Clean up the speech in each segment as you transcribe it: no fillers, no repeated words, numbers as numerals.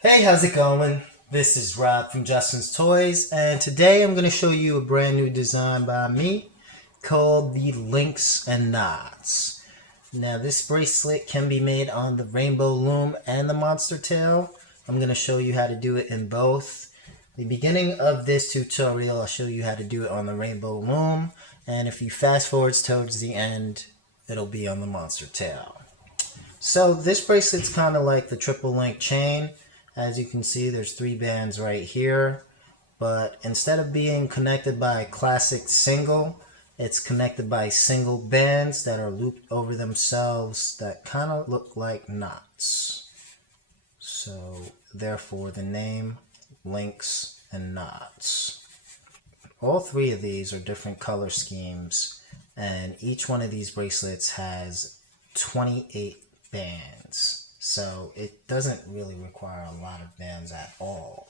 Hey, how's it going? This is Rob from Justin's Toys, and today I'm going to show you a brand new design by me called the Links and Knots. Now, this bracelet can be made on the Rainbow Loom and the Monster Tail. I'm going to show you how to do it in both. The beginning of this tutorial, I'll show you how to do it on the Rainbow Loom, and if you fast forward towards the end, it'll be on the Monster Tail. So this bracelet's kind of like the triple link chain. As you can see, there's 3 bands right here, but instead of being connected by a classic single, it's connected by single bands that are looped over themselves that kind of look like knots. So therefore the name Links and Knots. All 3 of these are different color schemes, and each one of these bracelets has 28 bands. So it doesn't really require a lot of bands at all.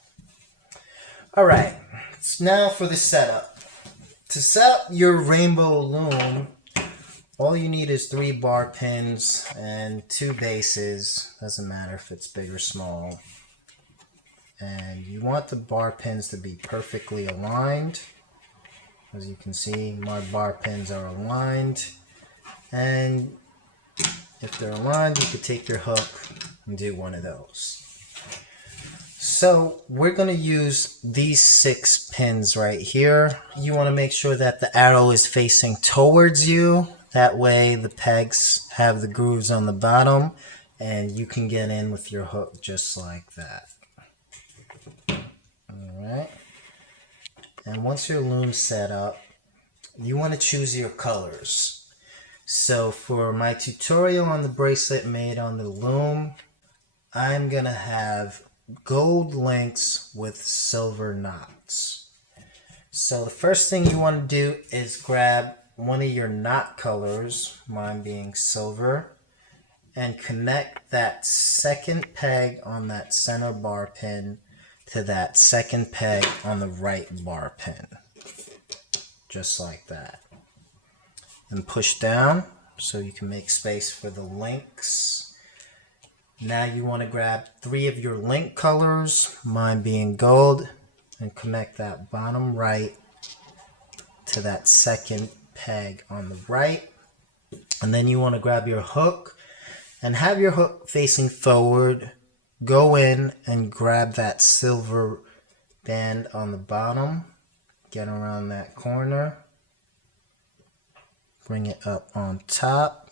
Alright, now for the setup. To set up your Rainbow Loom, all you need is 3 bar pins and 2 bases. Doesn't matter if it's big or small. And you want the bar pins to be perfectly aligned. As you can see, my bar pins are aligned. And if they're aligned, you could take your hook and do one of those. So we're going to use these 6 pins right here. You want to make sure that the arrow is facing towards you. That way the pegs have the grooves on the bottom and you can get in with your hook just like that. Alright. And once your loom's set up, you want to choose your colors. So for my tutorial on the bracelet made on the loom, I'm going to have gold links with silver knots. So the first thing you want to do is grab one of your knot colors, mine being silver, and connect that second peg on that center bar pin to that second peg on the right bar pin. Just like that. And push down so you can make space for the links. Now you want to grab 3 of your link colors, mine being gold, and connect that bottom right to that second peg on the right. And then you want to grab your hook and have your hook facing forward. Go in and grab that silver band on the bottom. Get around that corner. Bring it up on top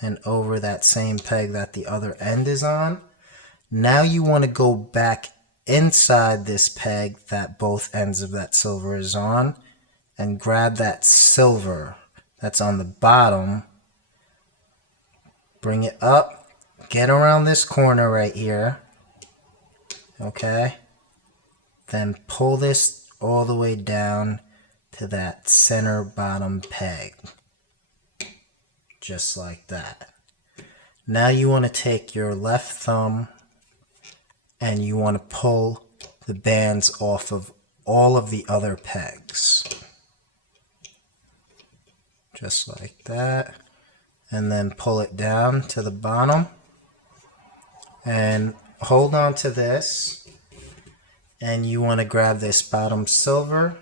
and over that same peg that the other end is on. Now you want to go back inside this peg that both ends of that silver is on and grab that silver that's on the bottom. Bring it up, get around this corner right here. Okay? Then pull this all the way down to that center bottom peg. Just like that. Now you want to take your left thumb and you want to pull the bands off of all of the other pegs. Just like that. And then pull it down to the bottom. And hold on to this. And you want to grab this bottom silver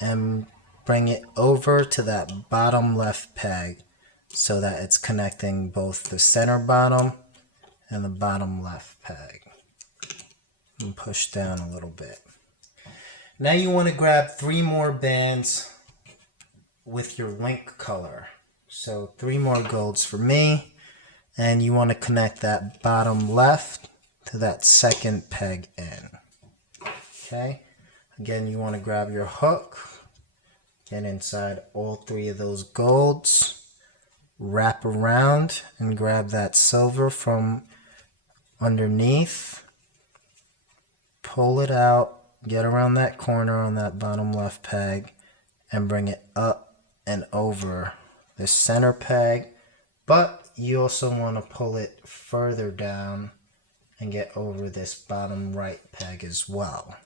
and bring it over to that bottom left peg so that it's connecting both the center bottom and the bottom left peg. And push down a little bit. Now you want to grab 3 more bands with your link color. So 3 more golds for me. And you want to connect that bottom left to that second peg in. Okay. Again, you want to grab your hook, get inside all 3 of those golds, wrap around and grab that silver from underneath, pull it out, get around that corner on that bottom left peg, and bring it up and over the center peg, but you also want to pull it further down and get over this bottom right peg as well.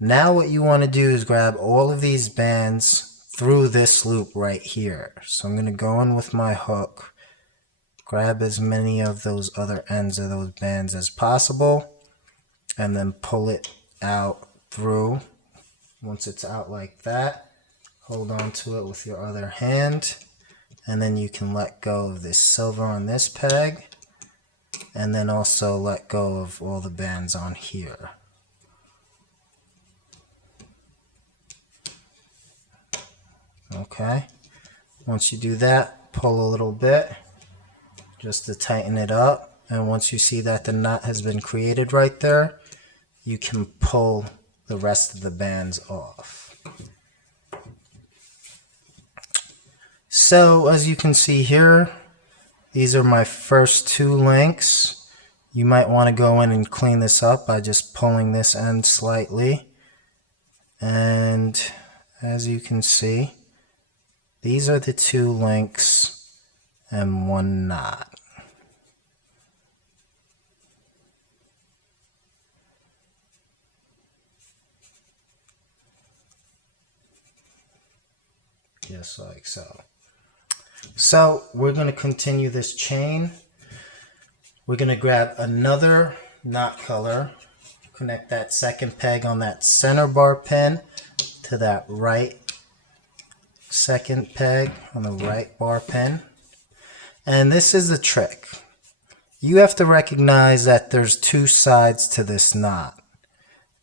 Now what you want to do is grab all of these bands through this loop right here. So I'm going to go in with my hook, grab as many of those other ends of those bands as possible and then pull it out through. Once it's out like that, hold on to it with your other hand, and then you can let go of this silver on this peg, and then also let go of all the bands on here. Okay, once you do that, pull a little bit just to tighten it up, and once you see that the knot has been created right there, you can pull the rest of the bands off. So as you can see here, these are my first 2 links. You might want to go in and clean this up by just pulling this end slightly. And as you can see, these are the 2 links and 1 knot. Just like so. So we're going to continue this chain. We're going to grab another knot color, connect that second peg on that center bar pin to that right second peg on the right bar pin. And this is the trick. You have to recognize that there's 2 sides to this knot,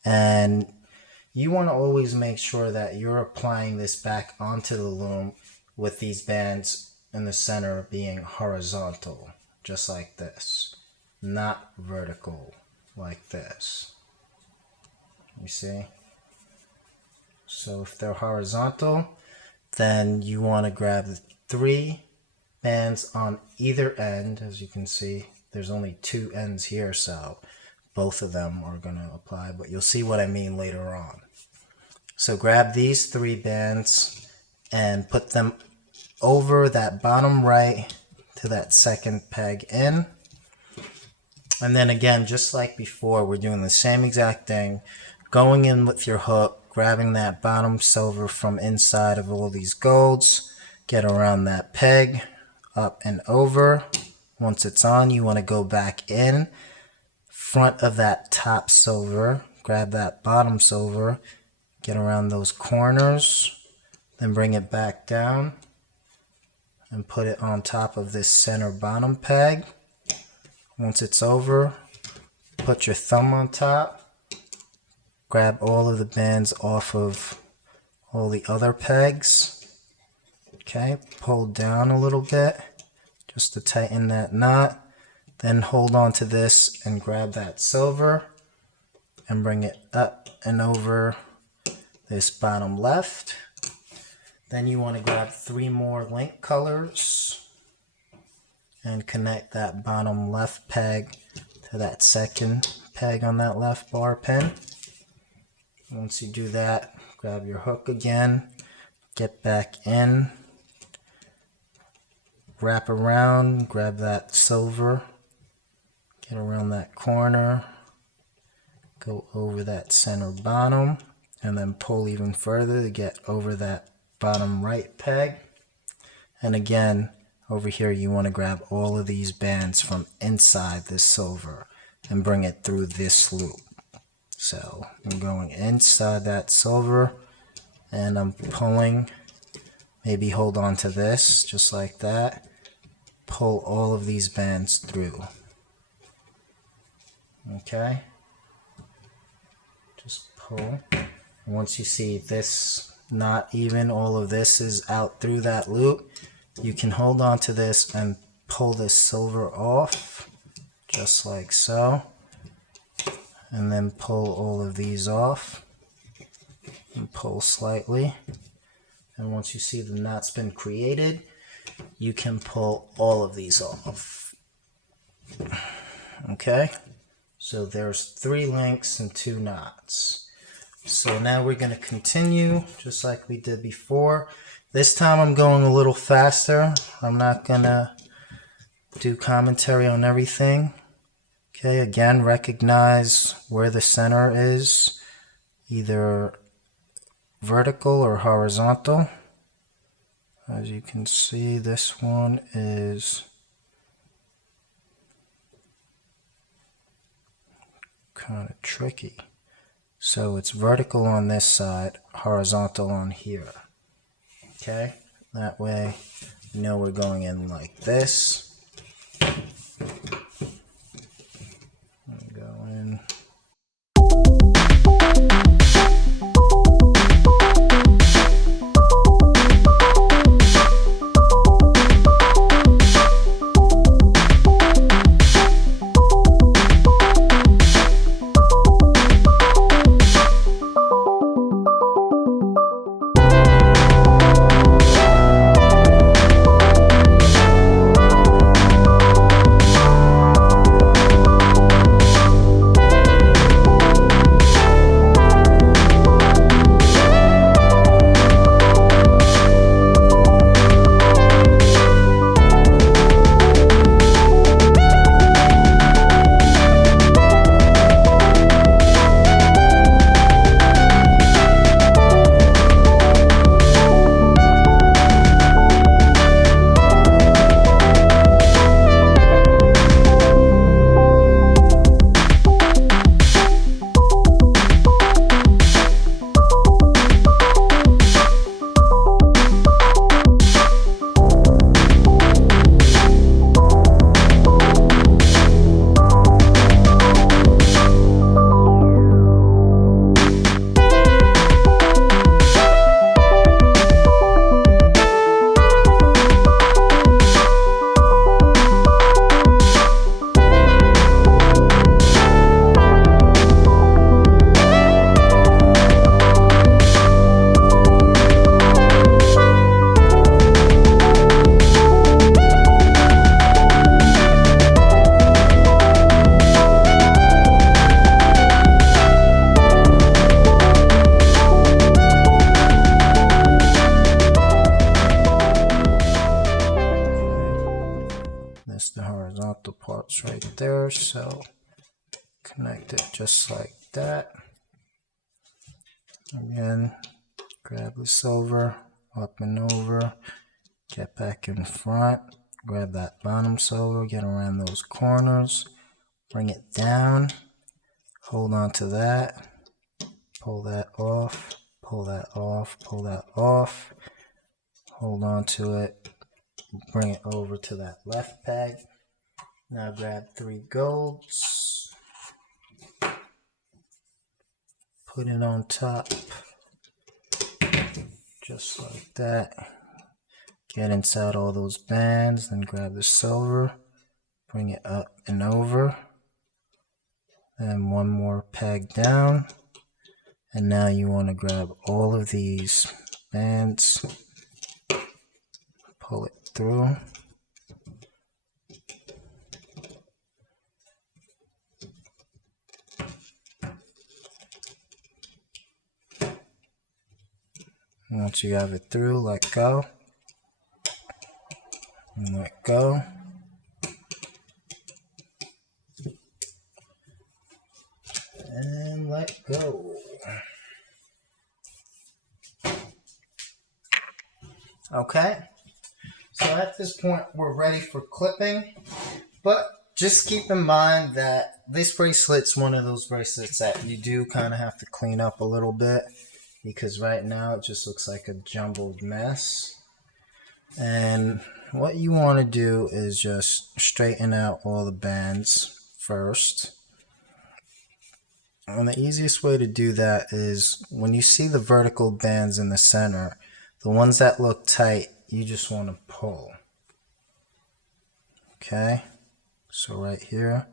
and you want to always make sure that you're applying this back onto the loom with these bands in the center being horizontal, just like this, not vertical like this. You see? So if they're horizontal, then you want to grab the 3 bands on either end. As you can see, there's only 2 ends here, so both of them are going to apply, but you'll see what I mean later on. So grab these 3 bands and put them over that bottom right to that second peg in. And then again, just like before, we're doing the same exact thing, going in with your hook, grabbing that bottom silver from inside of all these golds, get around that peg, up and over. Once it's on, you want to go back in front of that top silver, grab that bottom silver, get around those corners, then bring it back down and put it on top of this center bottom peg. Once it's over, put your thumb on top, grab all of the bands off of all the other pegs. Okay, pull down a little bit just to tighten that knot. Then hold on to this and grab that silver and bring it up and over this bottom left. Then you want to grab 3 more link colors and connect that bottom left peg to that second peg on that left bar pin. Once you do that, grab your hook again, get back in, wrap around, grab that silver, get around that corner, go over that center bottom, and then pull even further to get over that bottom right peg. And again, over here you want to grab all of these bands from inside this silver and bring it through this loop. So I'm going inside that silver and I'm pulling, maybe hold on to this just like that, pull all of these bands through. Okay, just pull. Once you see this not even, all of this is out through that loop, you can hold on to this and pull this silver off just like so, and then pull all of these off and pull slightly. And once you see the knot's been created, you can pull all of these off. Okay, so there's 3 links and 2 knots. So now we're going to continue just like we did before. This time I'm going a little faster. I'm not going to do commentary on everything. Okay, again, recognize where the center is, either vertical or horizontal. As you can see, this one is kind of tricky. So it's vertical on this side, horizontal on here. Okay, that way you know we're going in like this. Go in. That's the horizontal parts right there, so connect it just like that. Again, grab this over, up and over, get back in front, grab that bottom silver, get around those corners, bring it down, hold on to that, pull that off, pull that off, pull that off, hold on to it, bring it over to that left peg. Now grab 3 golds, put it on top, just like that. Get inside all those bands, then grab the silver, bring it up and over, and 1 more peg down. And now you want to grab all of these bands, pull it through. Once you have it through, let go. And let go. And let go. Okay. So at this point, we're ready for clipping. But just keep in mind that this bracelet's one of those bracelets that you do kind of have to clean up a little bit, because right now it just looks like a jumbled mess. And what you want to do is just straighten out all the bands first. And the easiest way to do that is when you see the vertical bands in the center, the ones that look tight, you just want to pull. Okay, so right here,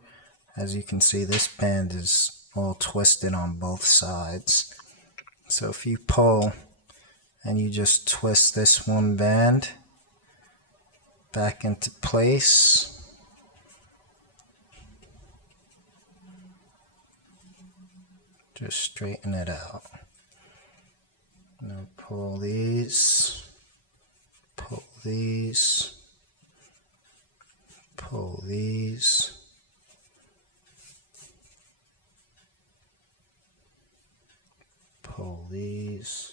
as you can see, this band is all twisted on both sides. So if you pull and you just twist this one band back into place, just straighten it out. Now pull these, pull these, pull these, pull these,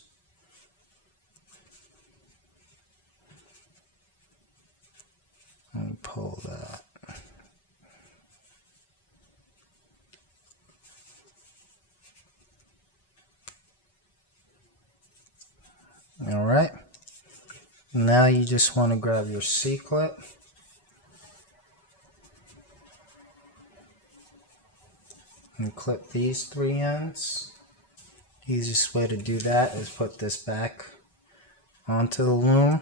and pull that. All right. Now you just want to grab your C-clip and clip these 3 ends. Easiest way to do that is put this back onto the loom,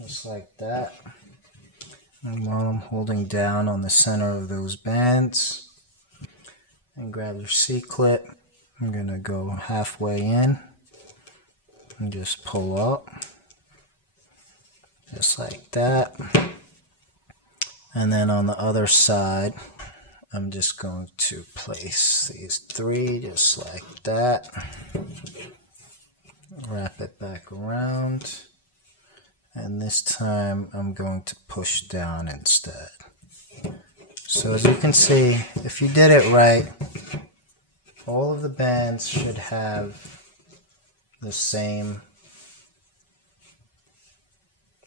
just like that. And while I'm holding down on the center of those bands, and grab your C-clip, I'm going to go halfway in and just pull up, just like that. And then on the other side, I'm just going to place these 3 just like that. Wrap it back around. And this time I'm going to push down instead. So as you can see, if you did it right, all of the bands should have the same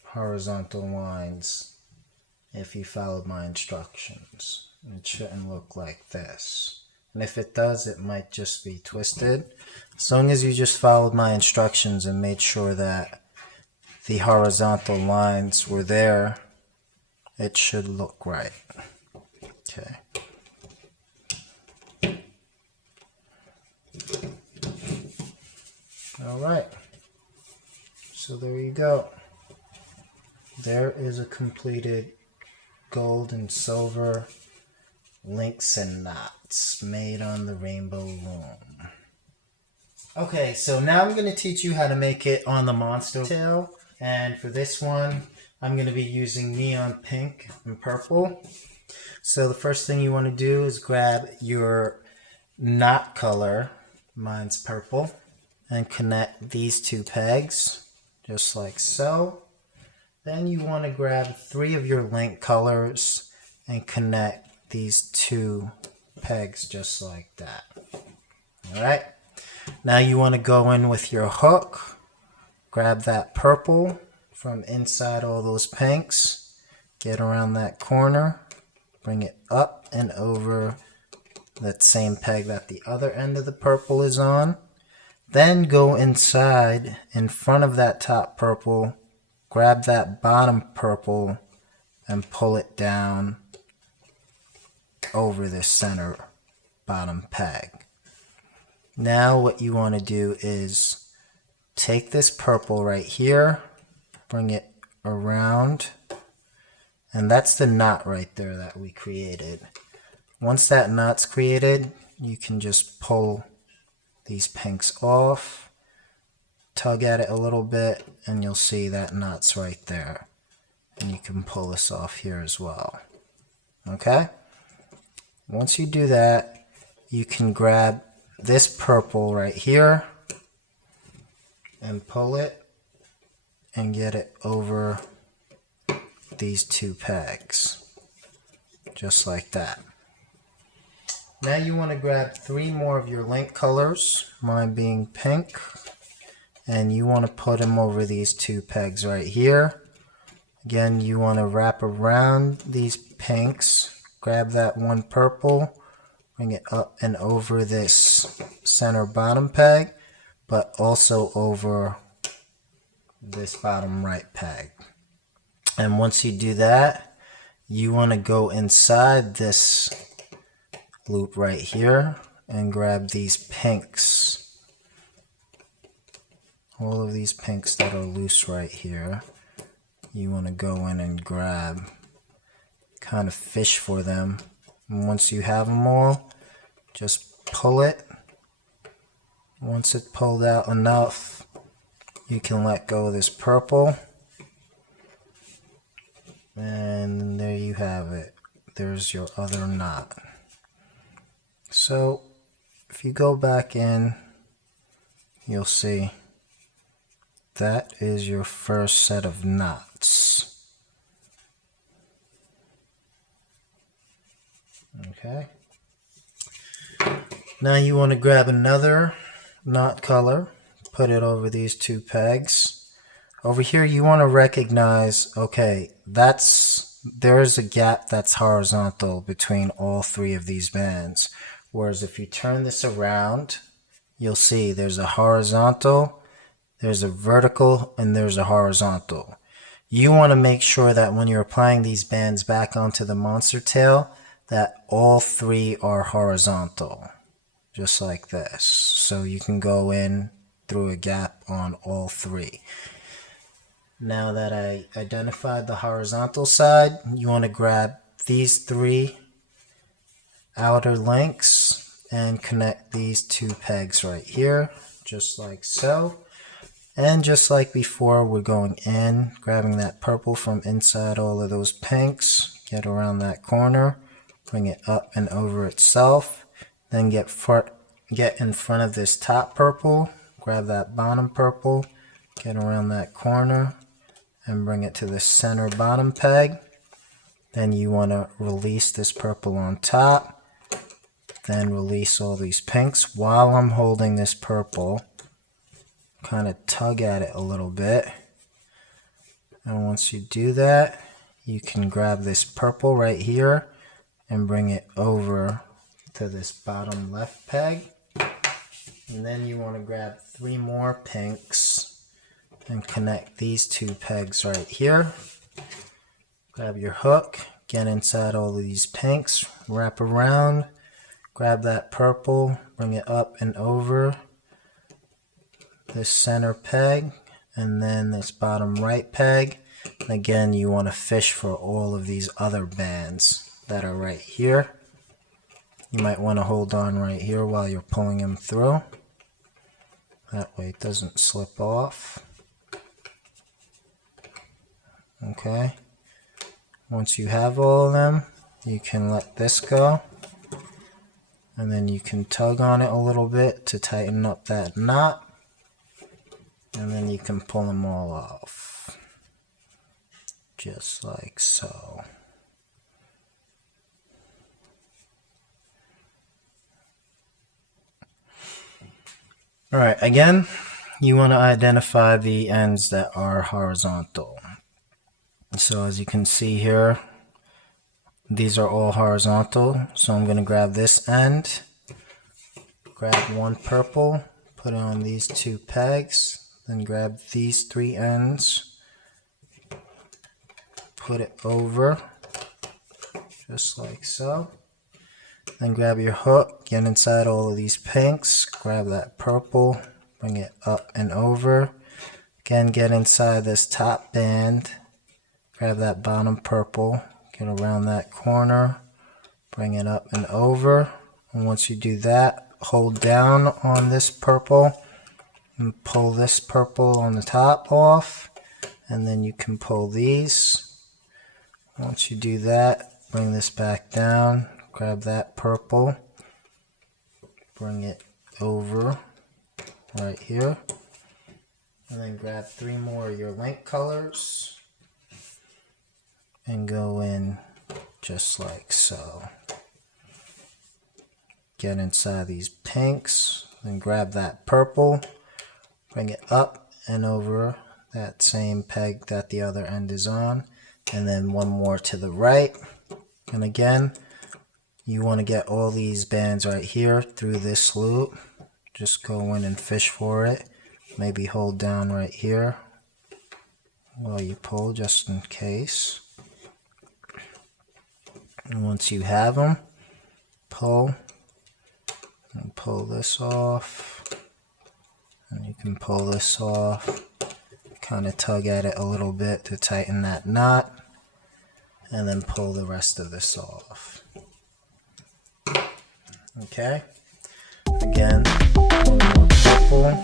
horizontal lines if you followed my instructions. It shouldn't look like this. And if it does, it might just be twisted. As long as you just followed my instructions and made sure that the horizontal lines were there, it should look right. Okay. All right. So there you go. There is a completed gold and silver links and knots made on the Rainbow Loom. Okay, so now I'm going to teach you how to make it on the monster tail. And for this one, I'm going to be using neon pink and purple. So the first thing you want to do is grab your knot color, mine's purple, and connect these 2 pegs, just like so. Then you want to grab 3 of your link colors and connect these 2 pegs just like that. Alright, now you want to go in with your hook, grab that purple from inside all those pinks, get around that corner, bring it up and over that same peg that the other end of the purple is on. Then go inside in front of that top purple, grab that bottom purple and pull it down over the center bottom peg. Now what you want to do is take this purple right here, bring it around, and that's the knot right there that we created. Once that knot's created, you can just pull these pinks off, tug at it a little bit, and you'll see that knot's right there. And you can pull this off here as well. Okay? Once you do that, you can grab this purple right here and pull it and get it over these 2 pegs, just like that. Now you want to grab 3 more of your link colors, mine being pink, and you want to put them over these 2 pegs right here. Again, you want to wrap around these pinks, grab that one purple, bring it up and over this center bottom peg, but also over this bottom right peg. And once you do that, you want to go inside this loop right here and grab these pinks, all of these pinks that are loose right here. You want to go in and grab, kind of fish for them, and once you have them all, just pull it. Once it's pulled out enough, you can let go of this purple, and there you have it. There's your other knot. So if you go back in, you'll see that is your first set of knots. Okay. Now you want to grab another knot color, put it over these 2 pegs. Over here you want to recognize, okay, there's a gap that's horizontal between all 3 of these bands. Whereas if you turn this around, you'll see there's a horizontal, there's a vertical, and there's a horizontal. You want to make sure that when you're applying these bands back onto the monster tail, that all three are horizontal, just like this. So you can go in through a gap on all three. Now that I identified the horizontal side, you want to grab these three outer links and connect these two pegs right here, just like so. And just like before, we're going in, grabbing that purple from inside all of those pinks, get around that corner, bring it up and over itself, then get in front of this top purple, grab that bottom purple, get around that corner, and bring it to the center bottom peg. Then you want to release this purple on top, then release all these pinks. While I'm holding this purple, kind of tug at it a little bit, and once you do that, you can grab this purple right here and bring it over to this bottom left peg, and then you want to grab three more pinks and connect these two pegs right here. Grab your hook, get inside all of these pinks, wrap around, grab that purple, bring it up and over this center peg, and then this bottom right peg. And again, you want to fish for all of these other bands that are right here. You might want to hold on right here while you're pulling them through. That way it doesn't slip off. Okay. Once you have all of them, you can let this go. And then you can tug on it a little bit to tighten up that knot. And then you can pull them all off, just like so. Alright, again, you want to identify the ends that are horizontal. So as you can see here, these are all horizontal. So I'm going to grab this end, grab one purple, put it on these two pegs. Then grab these three ends, put it over, just like so. Then grab your hook, get inside all of these pinks, grab that purple, bring it up and over. Again, get inside this top band, grab that bottom purple, get around that corner, bring it up and over. And once you do that, hold down on this purple, and pull this purple on the top off, and then you can pull these. Once you do that, bring this back down, grab that purple, bring it over right here, and then grab three more of your link colors and go in just like so. Get inside these pinks, then grab that purple, bring it up and over that same peg that the other end is on, and then one more to the right. And again, you want to get all these bands right here through this loop. Just go in and fish for it. Maybe hold down right here while you pull, just in case. And once you have them, pull and pull this off. And you can pull this off, kind of tug at it a little bit to tighten that knot, and then pull the rest of this off. Okay, again, one more purple.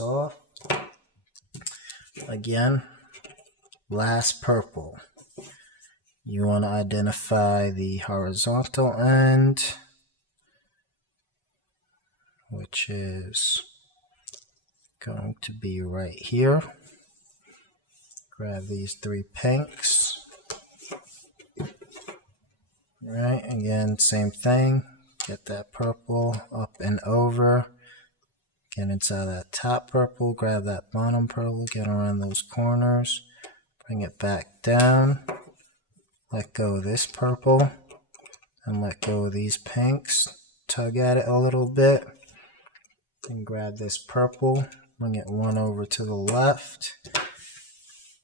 off. Again, last purple. You want to identify the horizontal end, which is going to be right here. Grab these 3 pinks. Right, again, same thing. Get that purple up and over. Get inside that top purple, grab that bottom purple, get around those corners, bring it back down, let go of this purple, and let go of these pinks. Tug at it a little bit, and grab this purple, bring it one over to the left,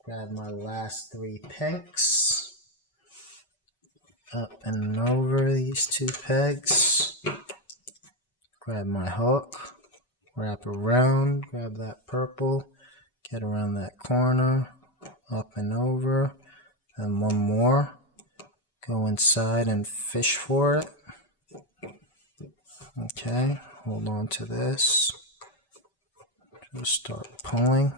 grab my last 3 pinks, up and over these 2 pegs, grab my hook, wrap around, grab that purple, get around that corner, up and over, and one more. Go inside and fish for it. Okay, hold on to this. Just start pulling.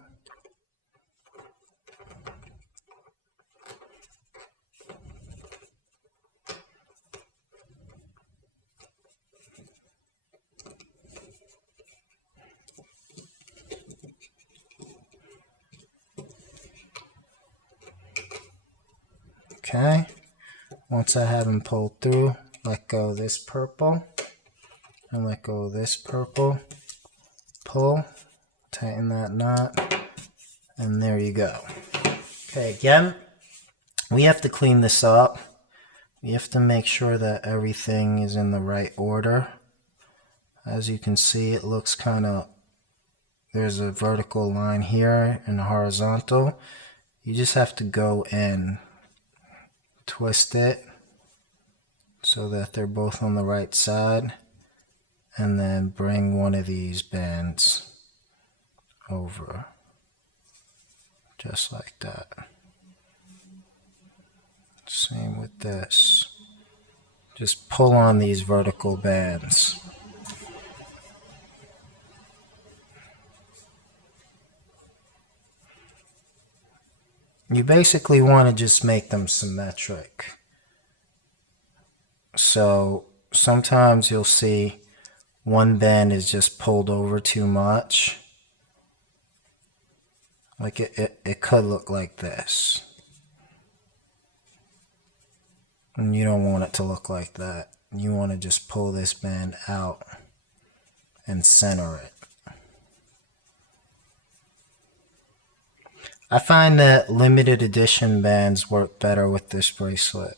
Okay, once I have them pulled through, let go of this purple and let go of this purple. Pull, tighten that knot, and there you go. Okay, again, we have to clean this up. We have to make sure that everything is in the right order. As you can see, it looks kind of, there's a vertical line here and a horizontal. You just have to go in, twist it so that they're both on the right side, and then bring one of these bands over, just like that. Same with this. Just pull on these vertical bands. You basically want to just make them symmetric. So sometimes you'll see one band is just pulled over too much. Like it could look like this. And you don't want it to look like that. You want to just pull this band out and center it. I find that limited edition bands work better with this bracelet.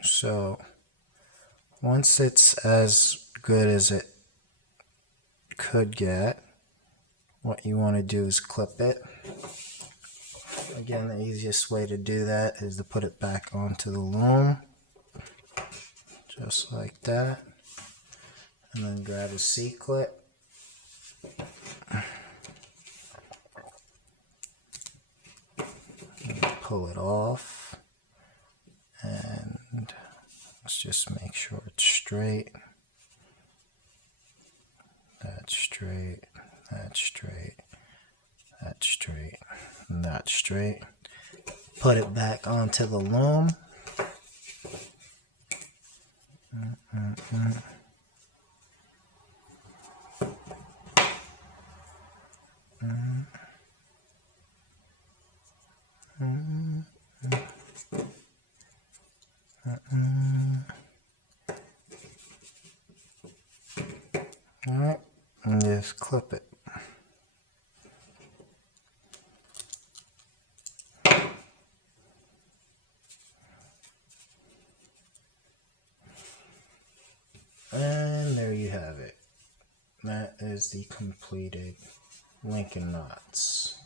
So once it's as good as it could get, what you want to do is clip it. Again, the easiest way to do that is to put it back onto the loom, just like that, and then grab a C-clip. Pull it off, and let's just make sure it's straight. That's straight, that's straight, that's straight, and that's straight. Put it back onto the loom. Alright, and just clip it. And there you have it. That is the completed link and knots.